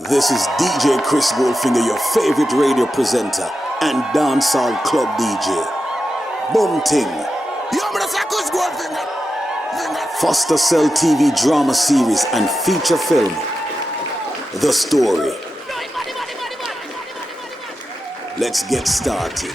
This is DJ Chris Goldfinger, your favorite radio presenter and dancehall club DJ. Boom ting. Chris Goldfinger. Foster Cell TV drama series and feature film. The Story. Let's get started.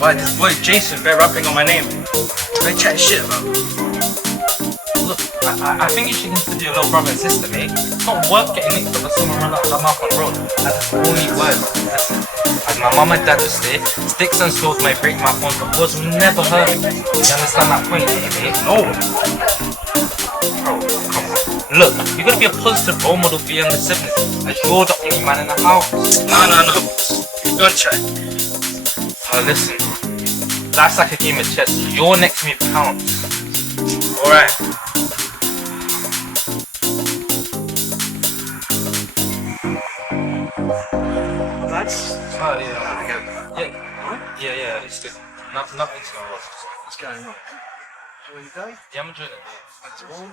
Why this boy Jason bear rapping on my name? They chatting shit about me. Look, I think you should consider your little brother and sister, mate. It's not worth getting nicked up by someone run up the mouth on the road. That's the only word. Listen, as my mum and dad would say, sticks and stones might break my bones, but words will never hurt me. You understand that point, mate? No. Bro, come on. Look, you're gonna be a positive role model for your younger siblings, as you're the only man in the house. No. Don't try. Listen, life's like a game of chess. Your next move counts. Alright. That's... Oh yeah, it's good. Nothing's gonna work. What's going on? How are you going? Yeah, I'm enjoying it. That's all.